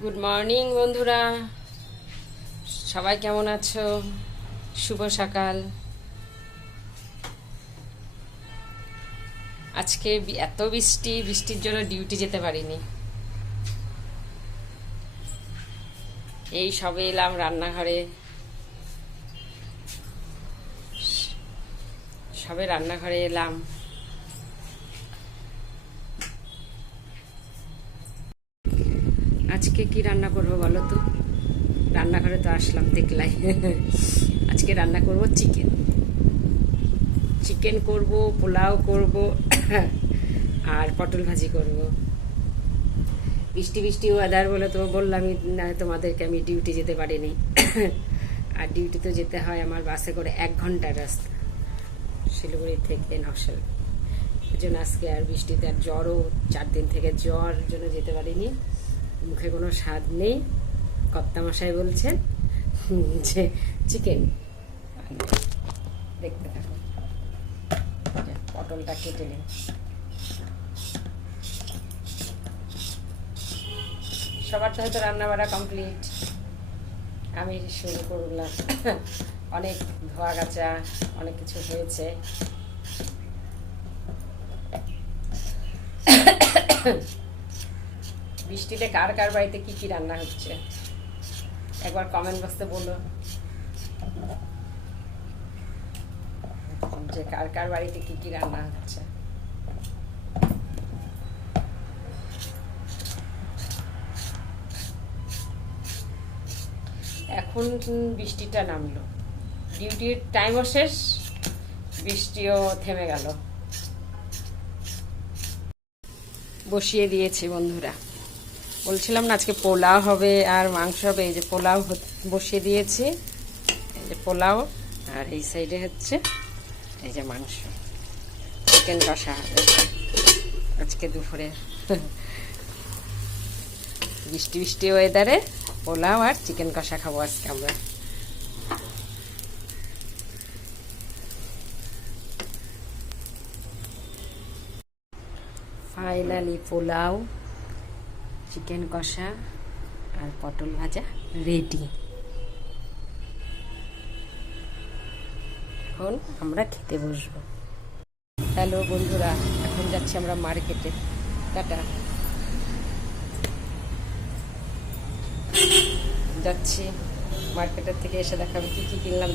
Good morning বন্ধুরা, সবাই কেমন আছো? শুভ সকাল। আজকে এত বৃষ্টির জন্য ডিউটি যেতে পারিনি। এই সবে এলাম রান্নাঘরে, এলাম। আজকে কি রান্না করবো বলো তো? রান্নাঘরে তো আসলাম, দেখলাই। আজকে রান্না করব চিকেন করব, পোলাও করব, আর পটল ভাজি করব। বৃষ্টি ওয়েদার বলে তো বললামই না তোমাদেরকে, আমি ডিউটি যেতে পারিনি। আর ডিউটি তো যেতে হয় আমার বাসে করে 1 ঘন্টার রাস্তা, শিলিগুড়ি থেকে নকশাল। এই জন্য আজকে আর বৃষ্টিতে আর জ্বরও, 4 দিন থেকে জ্বর, জন্য যেতে পারিনি। মুখে কোনো স্বাদ নেই। কর্তামশাই বলছেন যে চিকেন দেখতে থাকো। পটলটা কেটে নিন। সবার তো হয়তো রান্না বাড়া কমপ্লিট, আমি শুরু করলাম। অনেক ধোয়া গাছা, অনেক কিছু হয়েছে। বৃষ্টিতে কার কার বাড়িতে কি কি রান্না হচ্ছে একবার কমেন্ট বক্সে বলো, যে কার কার বাড়িতে কি কি রান্না হচ্ছে। এখন বৃষ্টিটা নামলো, ডিউটির টাইমও শেষ, বৃষ্টিও থেমে গেল। বসিয়ে দিয়েছি বন্ধুরা, বলছিলাম না আজকে পোলাও হবে আর মাংস হবে। এই যে পোলাও বসিয়ে দিয়েছি, এই যে পোলাও, আর এই সাইডে হচ্ছে এই যে মাংস, চিকেন কষা হবে আজকে দুপুরে। বৃষ্টি ওয়েদারে পোলাও আর চিকেন কষা খাবো আজকে আমরা। ফাইনালি পোলাও, চিকেন কষা আর পটল ভাজা রেডি। এখন আমরা খেতে বসবো। হ্যালো বন্ধুরা, এখন যাচ্ছি আমরা মার্কেটে। টাটা। যাচ্ছি মার্কেটের থেকে এসে দেখাবো কি কি কিনলাম।